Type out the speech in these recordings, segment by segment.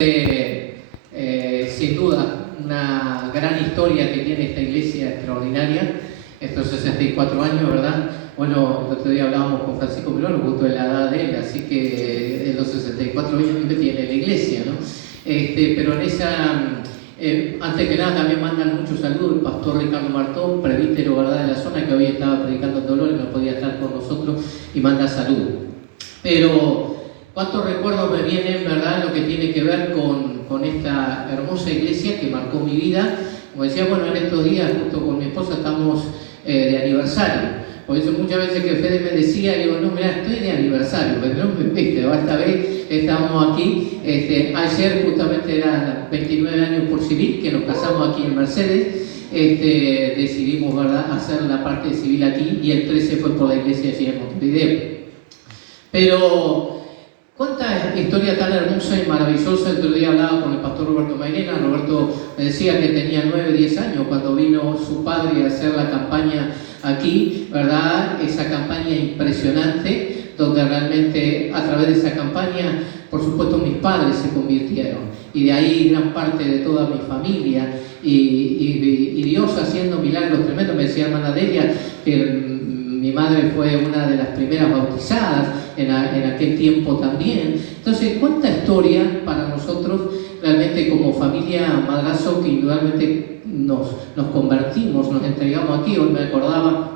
Sin duda, una gran historia que tiene esta iglesia extraordinaria, estos 64 años, ¿verdad? Bueno, el otro día hablábamos con Francisco Mirón, justo de la edad de él, así que los 64 años que tiene la iglesia, ¿no? Pero en esa, antes que nada también mandan muchos saludos el pastor Ricardo Martón, presbítero, ¿verdad?, de la zona, que hoy estaba predicando en Dolores, no podía estar con nosotros, y manda saludos. Pero cuántos recuerdos me vienen, ¿verdad?, lo que tiene que ver con esta hermosa iglesia que marcó mi vida. Como decía, bueno, en estos días, justo con mi esposa, estamos de aniversario. Por eso muchas veces que Fede me decía, digo, no, mira, estoy de aniversario, pero no me viste, esta vez estamos aquí. Ayer justamente eran 29 años por civil, que nos casamos aquí en Mercedes. Decidimos, ¿verdad?, hacer la parte civil aquí, y el 13 fue por la iglesia allí en Montevideo. Pero cuánta historia tan hermosa y maravillosa. El otro día hablaba con el pastor Roberto Mairena. Roberto me decía que tenía 9, 10 años cuando vino su padre a hacer la campaña aquí, ¿verdad? Esa campaña impresionante, donde realmente a través de esa campaña, por supuesto, mis padres se convirtieron. Y de ahí gran parte de toda mi familia. Y Dios haciendo milagros tremendos. Me decía hermana Delia que mi madre fue una de las primeras bautizadas en aquel tiempo también. Entonces, cuánta historia para nosotros realmente como familia Madrazo, que indudablemente nos convertimos, nos entregamos aquí. Hoy me acordaba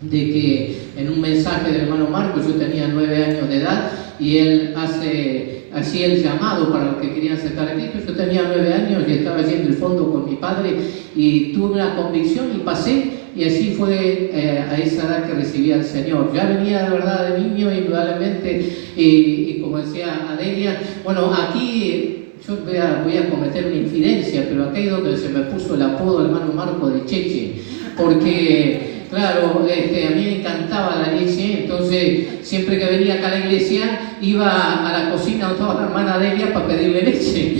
de que en un mensaje del hermano Marco, yo tenía 9 años de edad y él hace así el llamado para los que querían estar aquí. Yo tenía 9 años y estaba allí en el fondo con mi padre y tuve una convicción y pasé. Y así fue a esa edad que recibía al Señor. Ya venía de verdad de niño, indudablemente, y como decía Adelia, bueno, aquí yo voy a cometer una infidencia, pero acá es donde se me puso el apodo del hermano Marco de Cheche, porque claro, a mí me encantaba la leche, entonces siempre que venía acá a la iglesia iba a la cocina donde estaba la hermana Adelia para pedirle leche.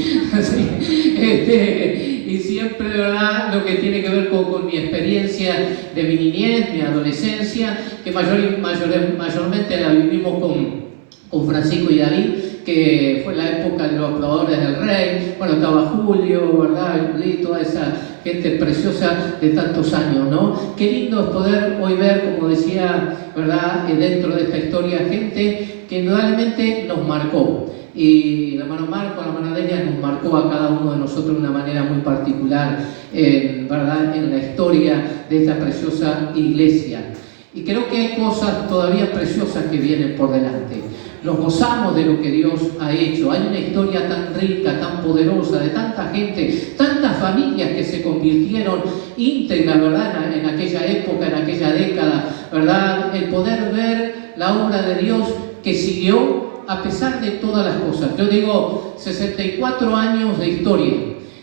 Y siempre, ¿verdad?, lo que tiene que ver con mi experiencia de mi niñez, mi adolescencia, que mayormente la vivimos con Francisco y David, que fue la época de los aplausadores del rey. Bueno, estaba Julio, ¿verdad?, y toda esa gente preciosa de tantos años, ¿no? Qué lindo es poder hoy ver, como decía, ¿verdad?, dentro de esta historia, gente que indudablemente nos marcó. Y el hermano Marco, la hermana Delia, nos marcó a cada uno de nosotros de una manera muy particular, ¿verdad?, en la historia de esta preciosa iglesia. Y creo que hay cosas todavía preciosas que vienen por delante. Nos gozamos de lo que Dios ha hecho. Hay una historia tan rica, tan poderosa, de tanta gente, tantas familias que se convirtieron íntegras, ¿verdad?, en aquella época, en aquella década, ¿verdad? El poder ver la obra de Dios que siguió a pesar de todas las cosas. Yo digo 64 años de historia.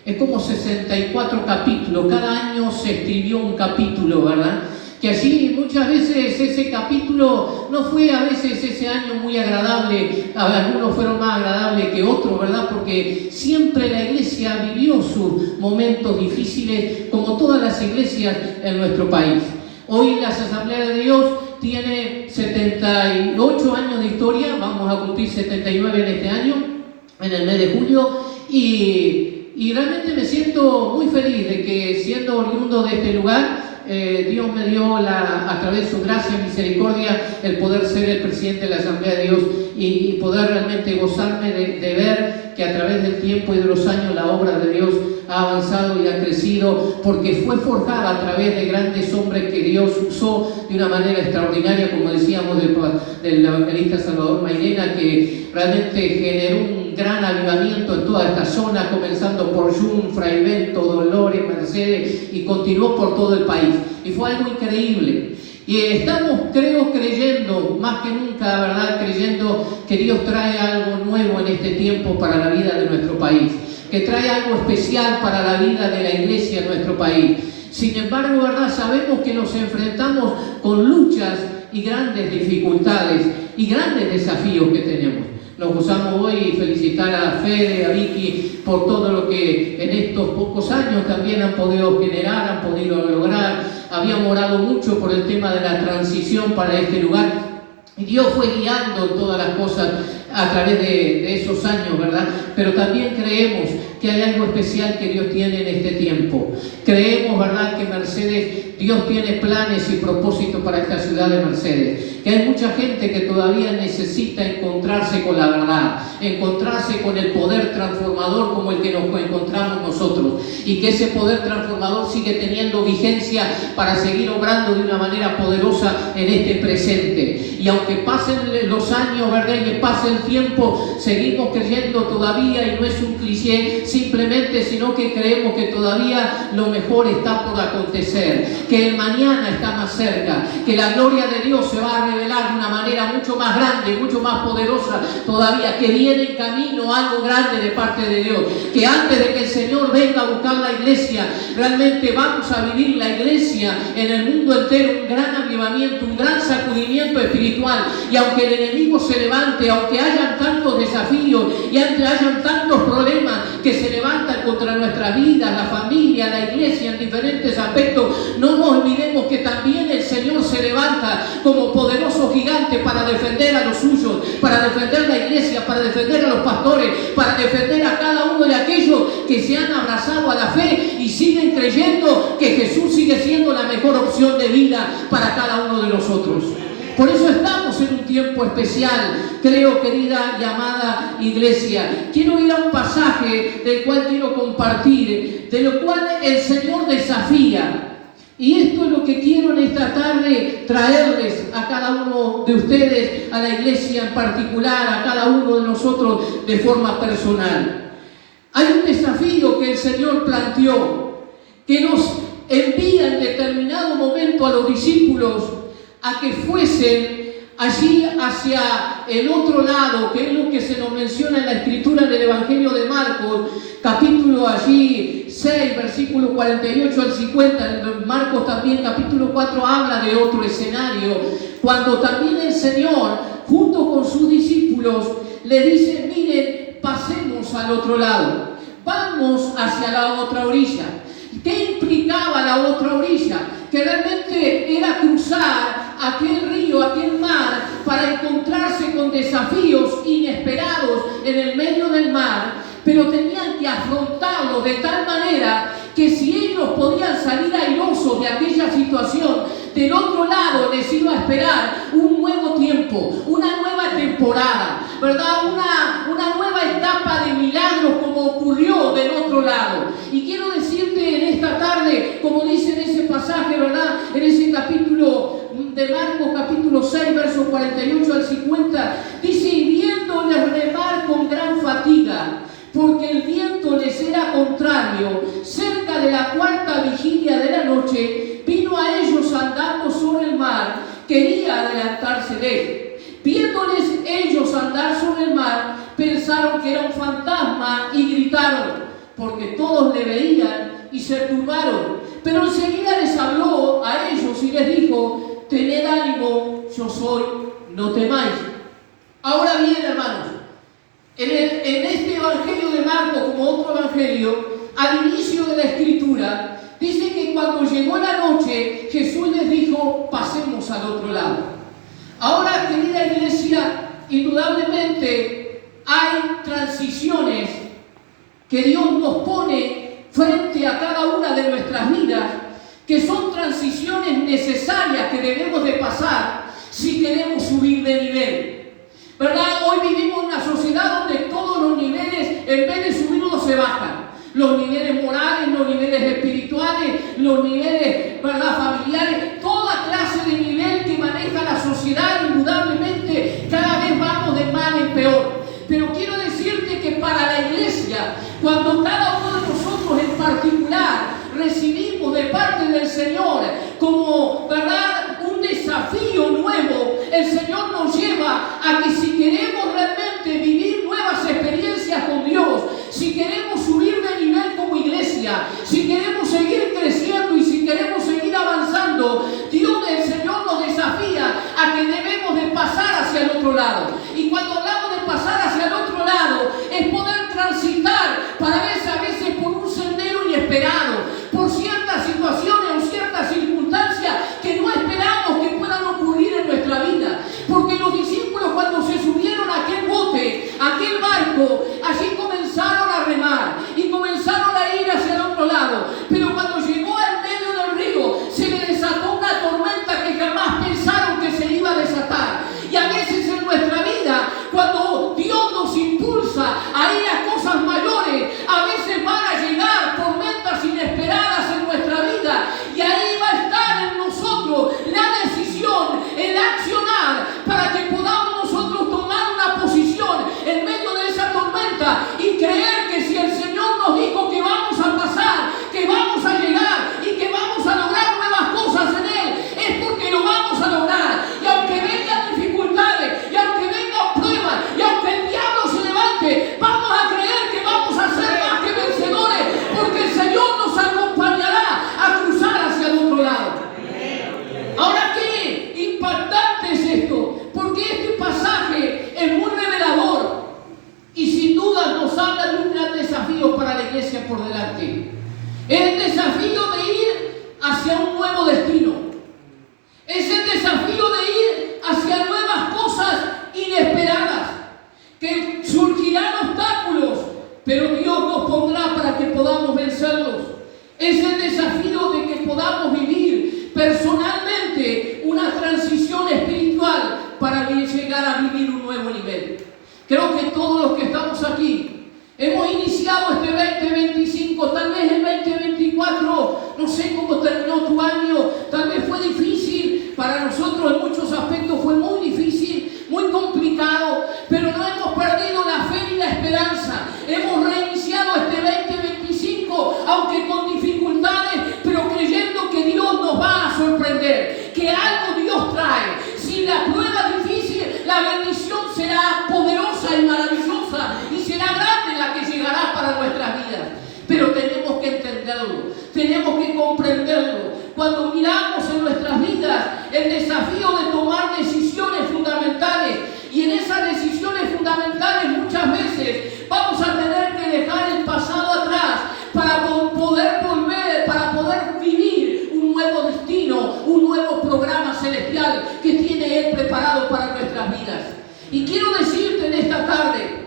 Es como 64 capítulos. Cada año se escribió un capítulo, ¿verdad? Que así muchas veces ese capítulo no fue a veces ese año muy agradable. Algunos fueron más agradables que otros, ¿verdad? Porque siempre la iglesia vivió sus momentos difíciles, como todas las iglesias en nuestro país. Hoy las Asambleas de Dios tiene 78 años de historia, vamos a cumplir 79 en este año, en el mes de julio, y realmente me siento muy feliz de que, siendo oriundo de este lugar, Dios me dio a través de su gracia y misericordia el poder ser el presidente de la Asamblea de Dios y poder realmente gozarme de ver que a través del tiempo y de los años la obra de Dios ha avanzado y ha crecido, porque fue forjada a través de grandes hombres que Dios usó de una manera extraordinaria, como decíamos del evangelista Salvador Mairena, que realmente generó un gran avivamiento en toda esta zona, comenzando por Jun, Fraivento, Dolores, Mercedes, y continuó por todo el país. Y fue algo increíble. Y estamos, creo, creyendo, más que nunca, ¿verdad?, creyendo que Dios trae algo nuevo en este tiempo para la vida de nuestro país, que trae algo especial para la vida de la iglesia en nuestro país. Sin embargo, ¿verdad?, sabemos que nos enfrentamos con luchas y grandes dificultades y grandes desafíos que tenemos. Nos gozamos hoy y felicitar a Fede, a Vicky, por todo lo que en estos pocos años también han podido generar, han podido lograr. Habíamos orado mucho por el tema de la transición para este lugar. Y Dios fue guiando todas las cosas a través de esos años, ¿verdad? Pero también creemos que hay algo especial que Dios tiene en este tiempo. Creemos, ¿verdad?, que Mercedes, Dios tiene planes y propósitos para esta ciudad de Mercedes. Que hay mucha gente que todavía necesita encontrarse con la verdad, encontrarse con el poder transformador como el que nos encontramos nosotros. Y que ese poder transformador sigue teniendo vigencia para seguir obrando de una manera poderosa en este presente. Y aunque pasen los años, ¿verdad?, y que pase el tiempo, seguimos creyendo todavía, y no es un cliché simplemente, sino que creemos que todavía lo mejor está por acontecer, que el mañana está más cerca, que la gloria de Dios se va a revelar de una manera mucho más grande, mucho más poderosa todavía, que viene en camino algo grande de parte de Dios, que antes de que el Señor venga a buscar la iglesia, realmente vamos a vivir la iglesia en el mundo entero, un gran avivamiento, un gran sacudimiento espiritual. Y aunque el enemigo se levante, aunque hayan tantos desafíos y aunque hayan tantos problemas que se levantan contra nuestra vida, la familia, la iglesia, en diferentes aspectos, no nos olvidemos que también el Señor se levanta como poderoso gigante para defender a los suyos, para defender la iglesia, para defender a los pastores, para defender a cada uno de aquellos que se han abrazado a la fe y siguen creyendo que Jesús sigue siendo la mejor opción de vida para cada uno de nosotros. Por eso estamos en un tiempo especial, creo, querida y amada iglesia. Quiero ir a un pasaje del cual quiero compartir, de lo cual el Señor desafía. Y esto es lo que quiero en esta tarde traerles a cada uno de ustedes, a la iglesia en particular, a cada uno de nosotros de forma personal. Hay un desafío que el Señor planteó, que nos envía en determinado momento a los discípulos a que fuesen allí hacia el otro lado, que es lo que se nos menciona en la escritura del Evangelio de Marcos, capítulo allí 6, versículo 48 al 50. Marcos también, capítulo 4, habla de otro escenario, cuando también el Señor, junto con sus discípulos, le dice: miren, pasemos al otro lado, vamos hacia la otra orilla. ¿Qué implicaba la otra orilla? Que realmente era cruzar aquel río, aquel mar, para encontrarse con desafíos inesperados en el medio del mar, pero tenían que afrontarlo de tal manera que si ellos podían salir airosos de aquella situación, del otro lado les iba a esperar un nuevo tiempo, una nueva temporada, ¿verdad? Una nueva etapa de milagros, como ocurrió del otro lado. Y quiero decirte en esta tarde, como dice en ese pasaje, ¿verdad?, en ese capítulo de Marcos, capítulo 6, versos 48 al 50, dice: y viéndoles remar con gran fatiga, porque el viento les era contrario, cerca de la cuarta vigilia de la noche, vino a ellos andando sobre el mar, quería adelantarse de él. Viéndoles ellos andar sobre el mar, pensaron que era un fantasma y gritaron, porque todos le veían, y se turbaron. Pero enseguida les habló a ellos y les dijo: tened ánimo, yo soy, no temáis. Ahora bien, hermanos, en este Evangelio de Marcos, como otro Evangelio, al inicio de la Escritura, dice que cuando llegó la noche, Jesús les dijo: pasemos al otro lado. Ahora, querida iglesia, indudablemente hay transiciones que Dios nos pone frente a cada una de nuestras vidas, que son transiciones necesarias que debemos de pasar si queremos subir de nivel, ¿verdad? Hoy vivimos en una sociedad donde todos los niveles, en vez de subirnos, se bajan. Los niveles morales, los niveles espirituales, los niveles, ¿verdad?, familiares, toda clase de nivel que maneja la sociedad, indudablemente cada vez vamos de mal en peor. Pero quiero decirte que para la iglesia, cuando cada uno de nosotros en particular recibimos de parte del Señor como, ¿verdad?, un desafío nuevo, el Señor nos lleva a que si queremos realmente vivir nuevas experiencias con Dios, si queremos subir de nivel como iglesia, si queremos seguir creciendo y si queremos seguir avanzando, Dios, el Señor, nos desafía a que debemos de pasar hacia el otro lado. Y cuando hablamos de pasar hacia el otro lado, es poder transitar para a veces por un sendero inesperado, por ciertas situaciones o ciertas circunstancias que no esperamos que puedan ocurrir por delante. Es el desafío de ir hacia un nuevo destino. Es el desafío de ir hacia nuevas cosas inesperadas. Que surgirán obstáculos, pero Dios nos pondrá para que podamos vencerlos. Es el desafío de que podamos vivir personalmente una transición espiritual para llegar a vivir un nuevo nivel. Creo que todos los que estamos aquí hemos iniciado este 2025, tal vez el 2024, no sé cómo terminó tu año, tal vez fue difícil, para nosotros en muchos aspectos fue muy difícil, muy complicado, pero no hemos perdido la fe ni la esperanza. Hemos reiniciado este 2025, aunque con dificultades, pero creyendo que Dios nos va a sorprender, que algo Dios trae. Si la prueba es difícil, la bendición será poderosa y maravillosa y será grande la que llegará para nuestras vidas. Pero tenemos que entenderlo, tenemos que comprenderlo. Cuando miramos en nuestras vidas el desafío de tomar decisiones fundamentales, y en esas decisiones fundamentales muchas veces vamos a tener que dejar el pasado atrás para poder volver, para poder vivir un nuevo destino, un nuevo programa celestial que tiene Él preparado para nuestras vidas. Y quiero decirte en esta tarde,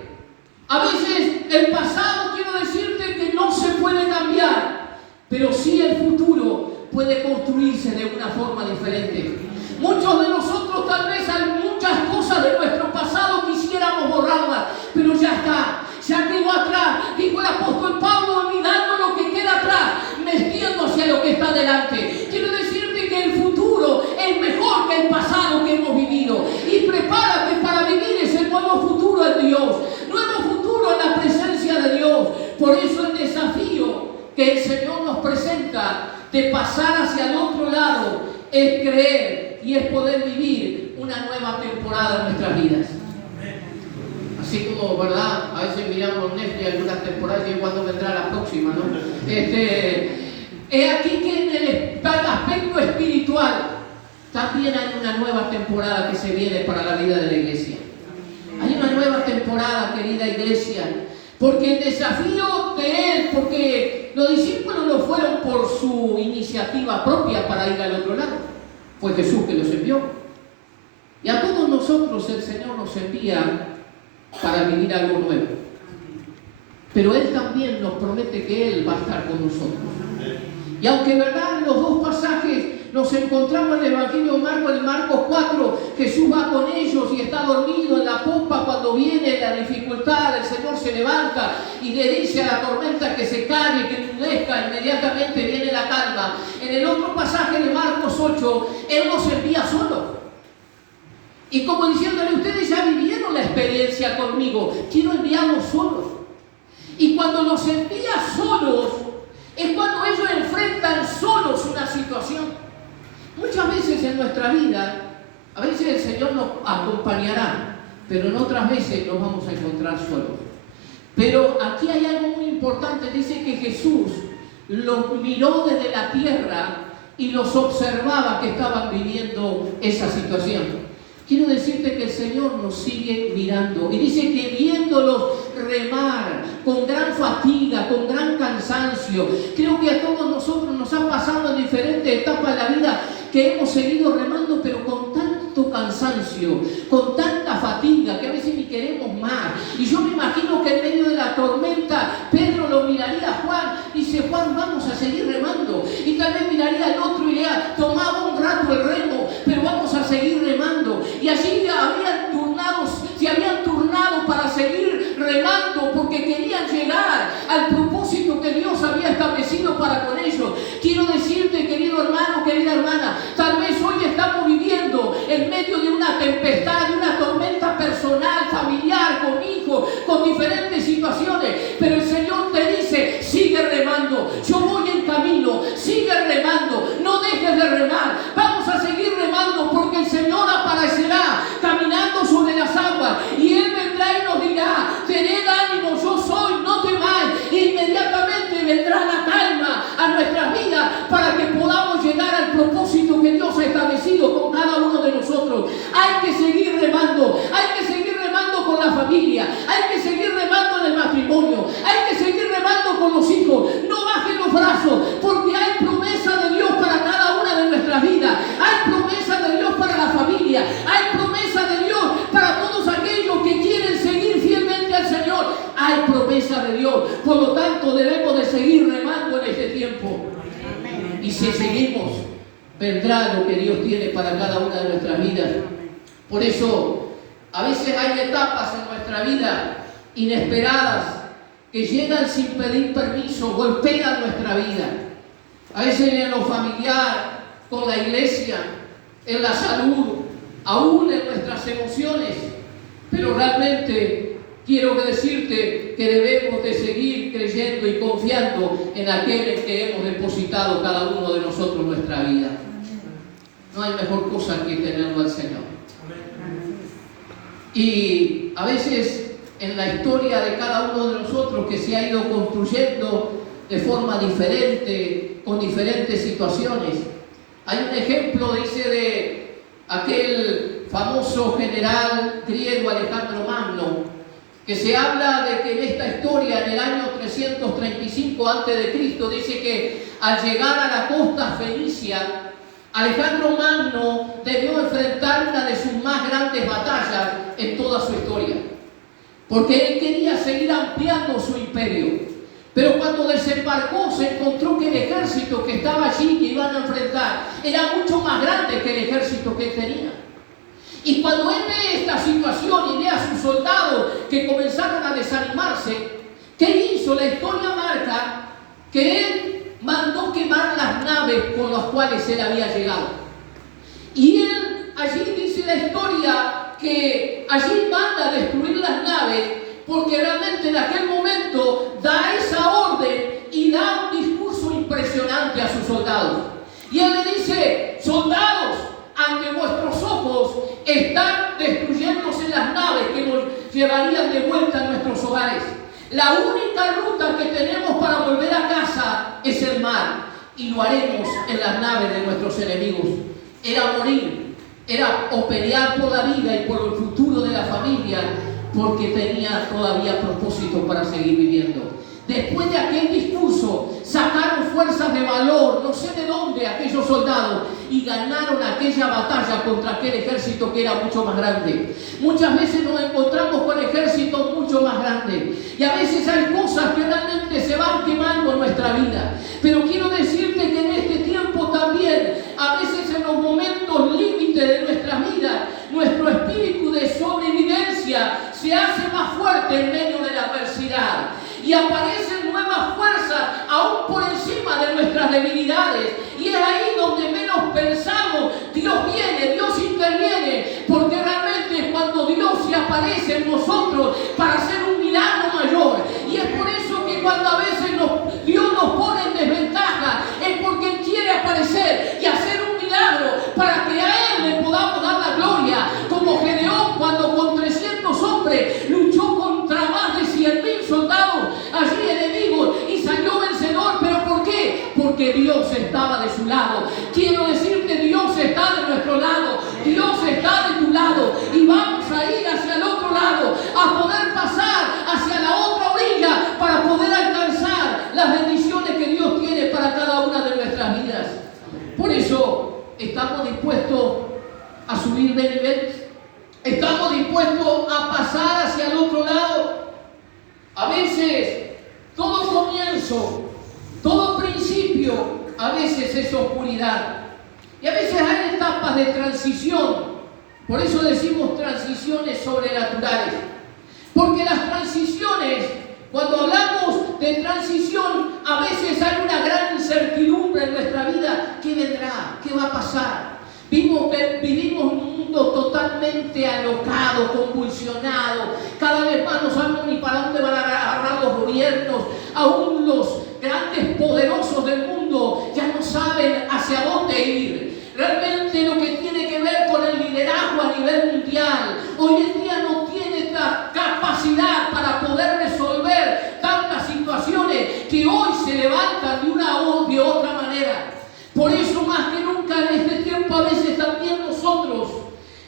a veces el pasado, quiero decirte que no se puede cambiar, pero sí el futuro puede construirse de una forma diferente. Muchos de nosotros tal vez hay muchas cosas de nuestro pasado quisiéramos borrarlas, pero ya está, ya quedó atrás. Dijo el apóstol Pablo, olvidando lo que queda atrás, metiendo hacia lo que está delante. Quiero decirte que el futuro es mejor que el pasado que hemos vivido. Y prepárate para vivir ese nuevo futuro en Dios, nuevo futuro en la presencia de Dios. Por eso el desafío que el Señor nos presenta de pasar hacia el otro lado es creer y es poder vivir una nueva temporada en nuestras vidas. Así como, ¿verdad? A veces miramos Netflix algunas temporadas y cuándo vendrá la próxima, ¿no? Es aquí que en el aspecto espiritual también hay una nueva temporada que se viene para la vida de la iglesia. Hay una nueva temporada, querida iglesia, porque el desafío de Él, porque los discípulos no fueron por su iniciativa propia para ir al otro lado, fue Jesús que los envió. Y a todos nosotros el Señor nos envía para vivir algo nuevo. Pero Él también nos promete que Él va a estar con nosotros. Y aunque verdad en los dos pasajes nos encontramos en el Evangelio de Marcos, en Marcos 4, Jesús va con ellos y está dormido en la popa cuando viene la dificultad, el Señor se levanta y le dice a la tormenta que se calle, que endurezca, inmediatamente viene la calma. En el otro pasaje de Marcos 8, Él nos envía solo. Y como diciéndole, ustedes ya vivieron la experiencia conmigo, quiero enviarlos solos. Y cuando los envía solos, es cuando ellos enfrentan solos una situación. Muchas veces en nuestra vida, a veces el Señor nos acompañará, pero en otras veces nos vamos a encontrar solos. Pero aquí hay algo muy importante, dice que Jesús los miró desde la tierra y los observaba que estaban viviendo esa situación. Quiero decirte que el Señor nos sigue mirando y dice que viéndolos remar con gran fatiga, con gran cansancio, creo que a todos nosotros nos ha pasado en diferentes etapas de la vida que hemos seguido remando, pero con tanto cansancio, con tanta fatiga, que a veces ni queremos más. Y yo me imagino que en medio de la tormenta, Pedro lo miraría a Juan, dice, Juan, vamos a seguir remando. Y tal vez miraría al otro y diría, tomaba un rato el remo, pero vamos a seguir remando. Y así se habían turnado para seguir remando, porque querían llegar al propósito que Dios había establecido para con ellos. Quiero decirte, querido hermano, querida hermana, tal vez hoy estamos viviendo en medio de una tempestad, de una tormenta personal, familiar, con hijos, con diferentes situaciones, pero el Señor te dice, sigue remando, yo voy en camino, sigue remando, no dejes de remar, vamos a seguir remando porque el Señor aparecerá caminando sobre las aguas y Él vendrá y nos dirá, tened ánimo, yo soy, no temáis, e inmediatamente vendrá la calma a nuestras vidas para que podamos llegar al propósito que Dios ha establecido con cada uno de nosotros. Hay que seguir remando, hay que seguir remando con la familia, hay que seguir remando en el matrimonio, hay que seguir remando con los hijos, nosotros. Por lo tanto, debemos de seguir remando en este tiempo. Y si seguimos, vendrá lo que Dios tiene para cada una de nuestras vidas. Por eso, a veces hay etapas en nuestra vida inesperadas que llegan sin pedir permiso, golpean nuestra vida. A veces en lo familiar, con la iglesia, en la salud, aún en nuestras emociones. Pero realmente quiero decirte que debemos de seguir creyendo y confiando en aquel en que hemos depositado cada uno de nosotros nuestra vida. No hay mejor cosa que tenerlo al Señor. Y a veces en la historia de cada uno de nosotros que se ha ido construyendo de forma diferente, con diferentes situaciones. Hay un ejemplo, dice, de aquel famoso general griego Alejandro Magno, que se habla de que en esta historia, en el año 335 a.C., dice que al llegar a la costa fenicia, Alejandro Magno debió enfrentar una de sus más grandes batallas en toda su historia, porque él quería seguir ampliando su imperio. Pero cuando desembarcó se encontró que el ejército que estaba allí, que iban a enfrentar, era mucho más grande que el ejército que él tenía. Y cuando él ve esta situación y ve a sus soldados que comenzaron a desanimarse, ¿qué hizo? La historia marca que él mandó quemar las naves con las cuales él había llegado. Y él, allí dice la historia, que allí manda a destruir las naves, porque realmente en aquel momento da esa orden y da un discurso impresionante a sus soldados. Y él le dice: soldados, ante vuestros ojos están destruyéndose las naves que nos llevarían de vuelta a nuestros hogares. La única ruta que tenemos para volver a casa es el mar, y lo haremos en las naves de nuestros enemigos. Era morir, era o pelear por la vida y por el futuro de la familia, porque tenía todavía propósito para seguir viviendo. Después de aquel discurso, sacaron fuerzas de valor, no sé de dónde, aquellos soldados, y ganaron aquella batalla contra aquel ejército que era mucho más grande. Muchas veces nos encontramos con ejércitos mucho más grandes, y a veces hay cosas que realmente se van quemando en nuestra vida. Pero quiero decirte que en este tiempo también, a veces en los momentos límites de nuestra vida, nuestro espíritu de sobrevivencia se hace más fuerte en medio de la adversidad. Y aparecen nuevas fuerzas aún por encima de nuestras debilidades. Y es ahí donde menos pensamos, Dios viene, Dios interviene, porque realmente es cuando Dios se aparece en nosotros para hacer un milagro mayor. Y es por eso que cuando a veces Dios nos pone en desventaja, es porque Él quiere aparecer y hacer un milagro para que a Él le podamos dar la gloria. Como Gedeón, cuando con 300 hombres luchó contra más de 100.000 soldados allí enemigos y salió vencedor. ¿Pero por qué? Porque Dios estaba de su lado. Quiero decirte, Dios está de nuestro lado, Dios está de tu lado, y vamos a ir hacia el otro lado, a poder pasar hacia la otra orilla para poder alcanzar las bendiciones que Dios tiene para cada una de nuestras vidas. Por eso estamos dispuestos a subir de nivel, estamos dispuestos a pasar hacia el otro lado. A veces todo comienzo, todo principio, a veces es oscuridad. Y a veces hay etapas de transición. Por eso decimos transiciones sobrenaturales. Porque las transiciones, cuando hablamos de transición, a veces hay una gran incertidumbre en nuestra vida. ¿Qué vendrá? ¿Qué va a pasar? Vivimos un mundo totalmente alocado, convulsionado. Cada vez más no sabemos ni para dónde van a agarrar los gobiernos. Aún los grandes poderosos del mundo ya no saben hacia dónde ir. Realmente lo que tiene que ver con el liderazgo a nivel mundial, hoy en día no tiene la capacidad para poder resolver tantas situaciones que hoy se levantan de una o de otra manera. Por eso más que nunca en este tiempo a veces también nosotros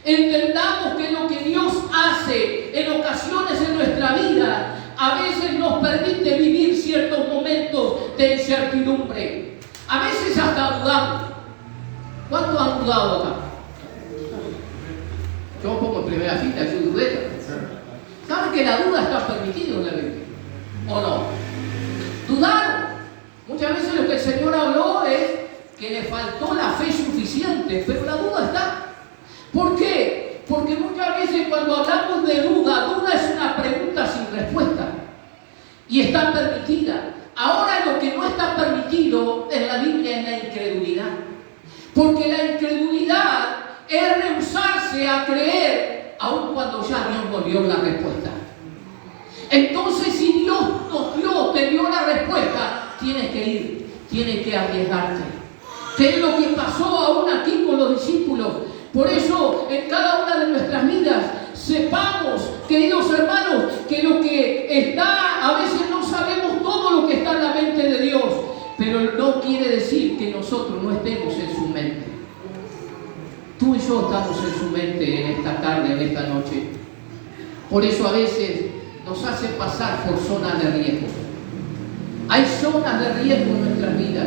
entendamos que lo que Dios hace en ocasiones en nuestra vida a veces nos permite vivir ciertos momentos de incertidumbre. A veces hasta dudamos. ¿Cuántos han dudado acá? Yo pongo en primera fila, yo dudé. ¿Saben que la duda está permitida en la Biblia? ¿O no? que le faltó la fe suficiente, pero la duda está. ¿Por qué? Porque muchas veces cuando hablamos de duda, duda es una pregunta sin respuesta y está permitida. Ahora lo que no está permitido en la Biblia es la incredulidad, porque la incredulidad es rehusarse a creer aun cuando ya Dios nos dio la respuesta. Entonces, si Dios te dio la respuesta, tienes que ir, tienes que arriesgarte. ¿Qué es lo que pasó aún aquí con los discípulos? Por eso, en cada una de nuestras vidas, sepamos, queridos hermanos, que lo que está, a veces no sabemos todo lo que está en la mente de Dios, pero no quiere decir que nosotros no estemos en su mente. Tú y yo estamos en su mente en esta tarde, en esta noche. Por eso a veces nos hace pasar por zonas de riesgo. Hay zonas de riesgo en nuestras vidas.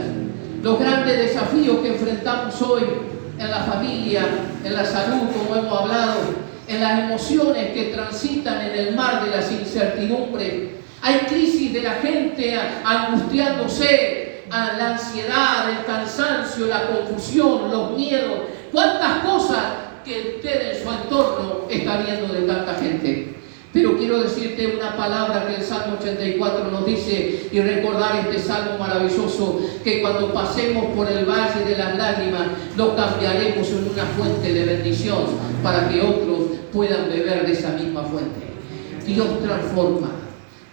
Los grandes desafíos que enfrentamos hoy en la familia, en la salud, como hemos hablado, en las emociones que transitan en el mar de las incertidumbres. Hay crisis de la gente angustiándose, la ansiedad, el cansancio, la confusión, los miedos. ¿Cuántas cosas que usted en su entorno está viendo de tanta gente? Pero quiero decirte una palabra que el Salmo 84 nos dice, y recordar este salmo maravilloso, que cuando pasemos por el valle de las lágrimas, lo cambiaremos en una fuente de bendición para que otros puedan beber de esa misma fuente. Dios transforma,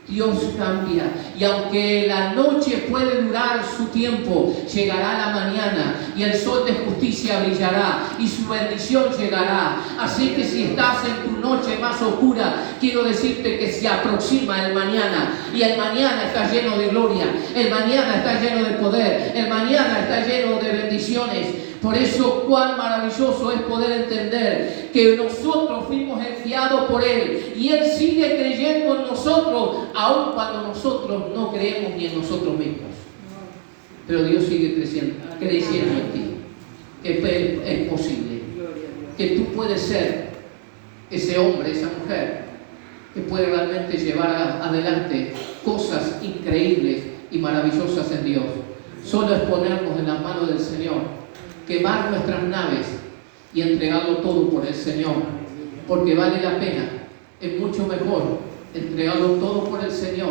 Dios cambia, y aunque la noche puede durar su tiempo, llegará la mañana y el sol de justicia brillará y su bendición llegará. Así que si estás en tu noche más oscura, quiero decirte que se aproxima el mañana, y el mañana está lleno de gloria, el mañana está lleno de poder, el mañana está lleno de bendiciones. Por eso, cuán maravilloso es poder entender que nosotros fuimos enviados por Él y Él sigue creyendo en nosotros, aun cuando nosotros no creemos ni en nosotros mismos. Pero Dios sigue creciendo en ti, que es posible, que tú puedes ser ese hombre, esa mujer, que puede realmente llevar adelante cosas increíbles y maravillosas en Dios. Solo es ponernos en las manos del Señor, quemar nuestras naves y entregarlo todo por el Señor, porque vale la pena. Es mucho mejor entregarlo todo por el Señor,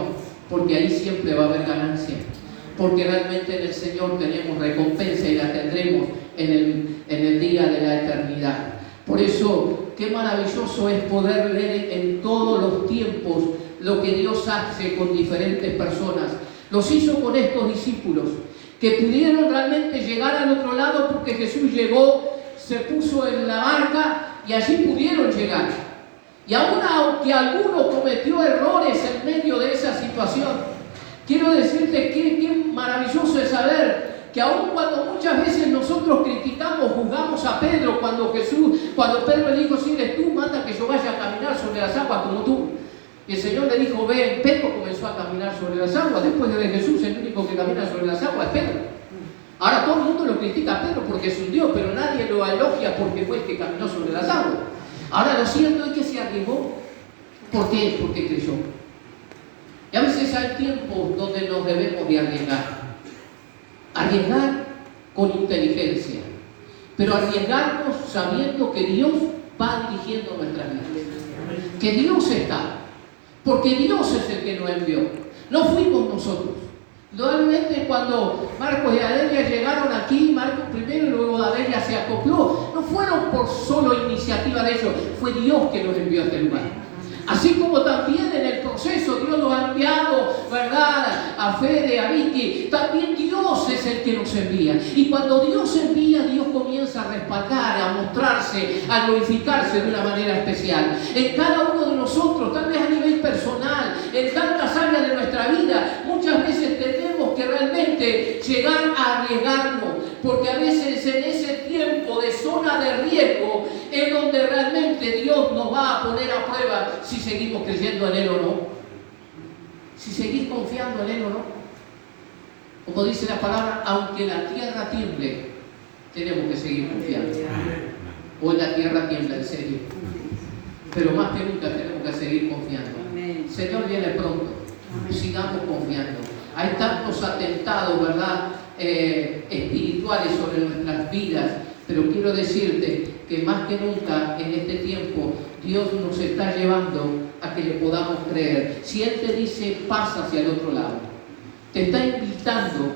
porque ahí siempre va a haber ganancia, porque realmente en el Señor tenemos recompensa y la tendremos en el día de la eternidad. Por eso, qué maravilloso es poder ver en todos los tiempos lo que Dios hace con diferentes personas. Los hizo con estos discípulos, que pudieron realmente llegar al otro lado porque Jesús llegó, se puso en la barca y allí pudieron llegar. Y aún aunque alguno cometió errores en medio de esa situación, quiero decirte que maravilloso es saber que aún cuando muchas veces nosotros criticamos, juzgamos a Pedro, cuando Pedro le dijo, si eres tú, manda que yo vaya a caminar sobre las aguas como tú. Y el Señor le dijo, ven. Pedro comenzó a caminar sobre las aguas. Después de Jesús, el único que camina sobre las aguas es Pedro. Ahora todo el mundo lo critica a Pedro porque es un Dios, pero nadie lo elogia porque fue el que caminó sobre las aguas. Ahora lo cierto es que se arriesgó. ¿Por qué? Porque creyó. Y a veces hay tiempos donde nos debemos de arriesgar. Arriesgar con inteligencia, pero arriesgarnos sabiendo que Dios va dirigiendo nuestras vidas. Que Dios está. Porque Dios es el que nos envió. No fuimos nosotros. Realmente cuando Marcos y Adelia llegaron aquí, Marcos primero y luego Adelia se acopló, no fueron por solo iniciativa de ellos, fue Dios que los envió a este lugar. Así como también en el proceso Dios los ha enviado, ¿verdad?, a Fede, a Vicky, también Dios es el que nos envía. Y cuando Dios envía, Dios comienza a respaldar, a mostrarse, a glorificarse de una manera especial. En cada uno de nosotros, tal vez a nivel personal, en tantas áreas de nuestra vida, muchas veces tenemos que realmente llegar a arriesgarnos, porque a veces en ese tiempo de zona de riesgo es donde realmente Dios nos va a poner a prueba si seguimos creyendo en Él o no, si seguís confiando en Él o no. Como dice la palabra, aunque la tierra tiemble, tenemos que seguir confiando. Hoy la tierra tiembla, en serio, pero más que nunca tenemos que seguir confiando. Señor viene pronto, sigamos confiando. Hay tantos atentados, ¿verdad?, espirituales sobre nuestras vidas, pero quiero decirte que más que nunca en este tiempo Dios nos está llevando a que le podamos creer. Si Él te dice pasa hacia el otro lado, te está invitando,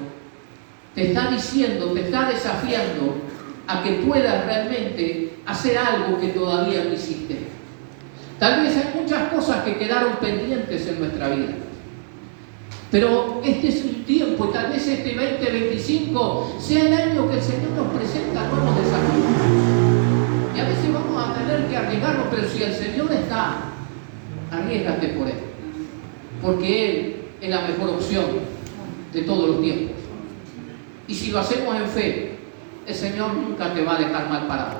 te está diciendo, te está desafiando a que puedas realmente hacer algo que todavía no hiciste. Tal vez hay muchas cosas que quedaron pendientes en nuestra vida, pero este es un tiempo, y tal vez este 2025 sea el año que el Señor nos presenta nuevos desafíos. Y a veces vamos a tener que arriesgarnos, pero si el Señor está, arriésgate por Él, porque Él es la mejor opción de todos los tiempos. Y si lo hacemos en fe, el Señor nunca te va a dejar mal parado,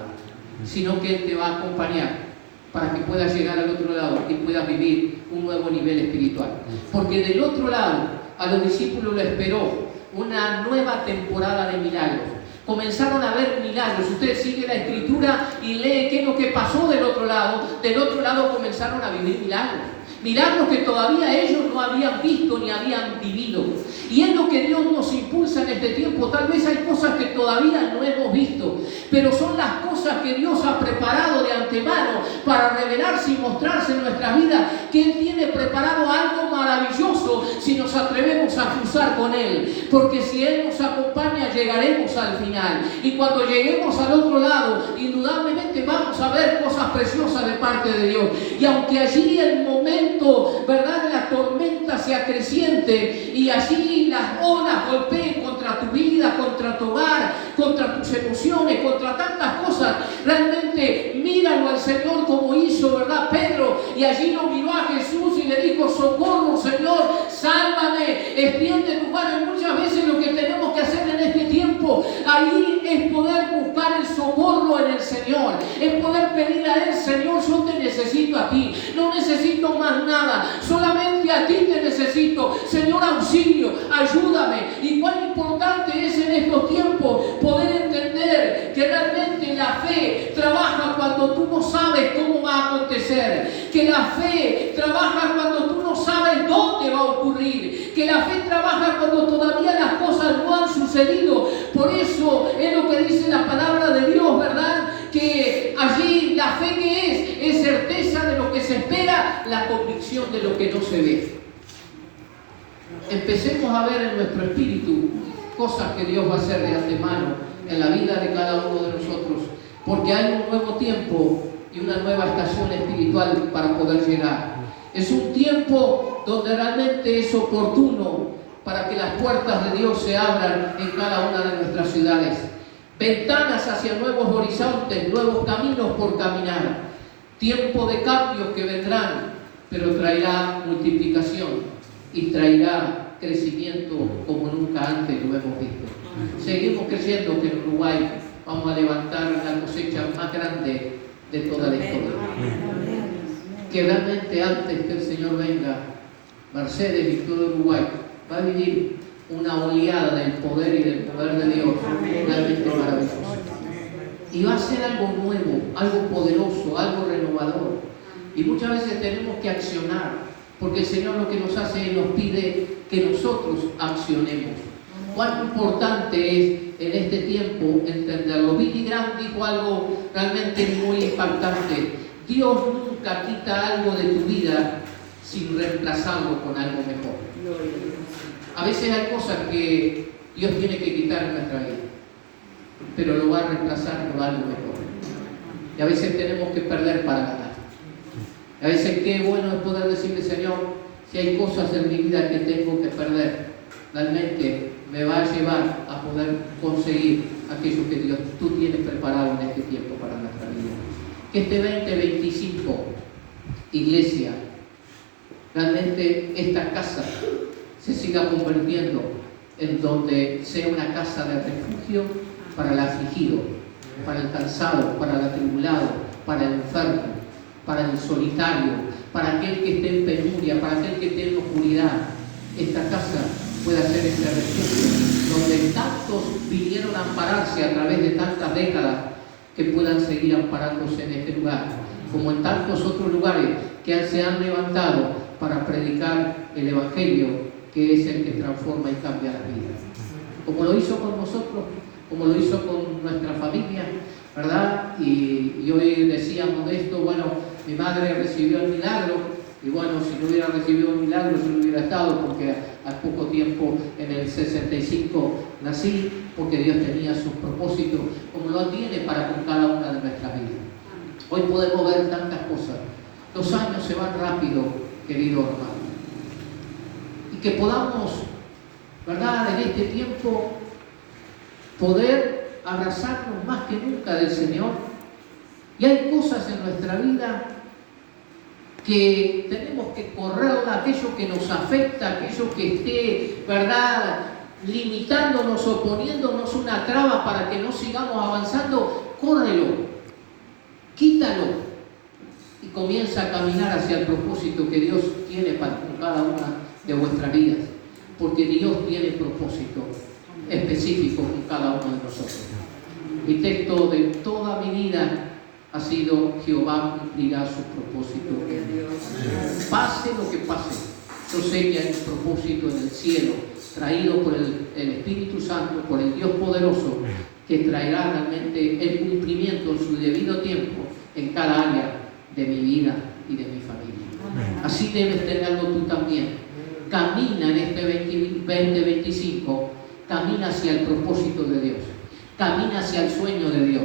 sino que Él te va a acompañar para que puedas llegar al otro lado y puedas vivir un nuevo nivel espiritual. Porque del otro lado, a los discípulos les esperó una nueva temporada de milagros. Comenzaron a ver milagros. Usted sigue la Escritura y lee qué es lo que pasó del otro lado. Del otro lado comenzaron a vivir milagros. Milagros que todavía ellos no habían visto ni habían vivido. Y es lo que Dios nos impulsa en este tiempo. Tal vez hay cosas que todavía no hemos visto, pero son las cosas que Dios ha preparado de antemano para revelarse y mostrarse en nuestra vida, que Él tiene preparado algo maravilloso si nos atrevemos a cruzar con Él. Porque si Él nos acompaña, llegaremos al final. Y cuando lleguemos al otro lado, indudablemente vamos a ver cosas preciosas de parte de Dios. Y aunque allí el momento, ¿verdad?, de la tormenta se acreciente y allí las olas golpeen contra tu vida, contra tu hogar, contra tus emociones, contra tantas cosas, realmente míralo al Señor como hizo, ¿verdad?, Pedro, y allí lo miró a Jesús y le dijo: socorro, Señor, sálvame, extiende tu mano. Y muchas veces lo que tenemos que hacer en este tiempo ahí es poder buscar el socorro en el Señor, es poder pedir a Él: Señor, yo te necesito a ti, no necesito más nada, solamente a ti te necesito. Señor, auxilio, ayúdame. Y cuán importante es en estos tiempos poder entender que realmente la fe trabaja cuando tú no sabes cómo va a acontecer, que la fe trabaja cuando tú no sabes dónde va a ocurrir, que la fe trabaja cuando todavía las cosas no han sucedido. Por eso es lo que dice la palabra de Dios, ¿verdad?, que allí la fe que es certeza de lo que se espera, la convicción de lo que no se ve. Empecemos a ver en nuestro espíritu cosas que Dios va a hacer de antemano en la vida de cada uno de nosotros, porque hay un nuevo tiempo y una nueva estación espiritual para poder llegar. Es un tiempo donde realmente es oportuno para que las puertas de Dios se abran en cada una de nuestras ciudades. Ventanas hacia nuevos horizontes, nuevos caminos por caminar. Tiempo de cambios que vendrán, pero traerá multiplicación y traerá crecimiento como nunca antes lo hemos visto. Seguimos creciendo, que en Uruguay vamos a levantar la cosecha más grande de toda la historia. Que realmente antes que el Señor venga, Mercedes y todo Uruguay va a vivir una oleada del poder y del poder de Dios realmente maravilloso. Y va a ser algo nuevo, algo poderoso, algo renovador. Y muchas veces tenemos que accionar, porque el Señor lo que nos hace es nos pide que nosotros accionemos. Cuán importante es en este tiempo entenderlo. Billy Graham dijo algo realmente muy impactante: Dios nunca quita algo de tu vida sin reemplazarlo con algo mejor. A veces hay cosas que Dios tiene que quitar en nuestra vida, pero lo va a reemplazar por algo mejor. Y a veces tenemos que perder para ganar. A veces qué bueno es poder decirle: Señor, si hay cosas en mi vida que tengo que perder, realmente me va a llevar a poder conseguir aquello que Dios, tú tienes preparado en este tiempo para nuestra vida. Que este 2025, iglesia, realmente esta casa se siga convirtiendo en donde sea una casa de refugio para el afligido, para el cansado, para el atribulado, para el enfermo, para el solitario, para aquel que esté en penuria, para aquel que esté en oscuridad. Esta casa pueda ser este refugio donde tantos vinieron a ampararse a través de tantas décadas, que puedan seguir amparándose en este lugar, como en tantos otros lugares que se han levantado para predicar el Evangelio que es el que transforma y cambia las vidas. Como lo hizo con nosotros, como lo hizo con nuestra familia, ¿verdad? Y hoy decíamos de esto, bueno, mi madre recibió el milagro, y bueno, si no hubiera recibido el milagro, yo no hubiera estado, porque a poco tiempo, en el 65, nací, porque Dios tenía sus propósitos, como lo tiene para con cada una de nuestras vidas. Hoy podemos ver tantas cosas. Los años se van rápido, querido hermano. Y que podamos, ¿verdad?, en este tiempo poder abrazarnos más que nunca del Señor. Y hay cosas en nuestra vida que tenemos que correr, aquello que nos afecta, aquello que esté, ¿verdad?, limitándonos o poniéndonos una traba para que no sigamos avanzando. Córrelo, quítalo y comienza a caminar hacia el propósito que Dios tiene para cada una de vuestras vidas, porque Dios tiene propósito específico con cada uno de nosotros. Mi texto de toda mi vida ha sido: Jehová cumplirá su propósito. Pase lo que pase, yo sé que hay un propósito en el cielo, traído por el Espíritu Santo, por el Dios poderoso, que traerá realmente el cumplimiento en su debido tiempo en cada área de mi vida y de mi familia. Así debes tenerlo tú también. Camina en este 2025, camina hacia el propósito de Dios, camina hacia el sueño de Dios,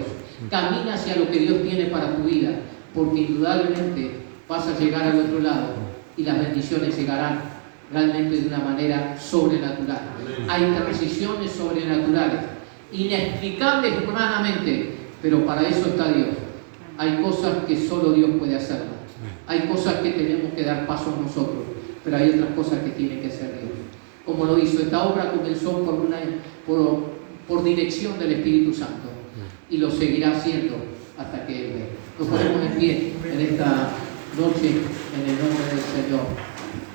camina hacia lo que Dios tiene para tu vida, porque indudablemente vas a llegar al otro lado y las bendiciones llegarán realmente de una manera sobrenatural. Hay transiciones sobrenaturales, inexplicables humanamente, pero para eso está Dios. Hay cosas que solo Dios puede hacerlas. Hay cosas que tenemos que dar paso nosotros, pero hay otras cosas que tiene que hacer Dios. Como lo hizo, esta obra comenzó por dirección del Espíritu Santo y lo seguirá haciendo hasta que Él venga. Nos ponemos en pie en esta noche en el nombre del Señor.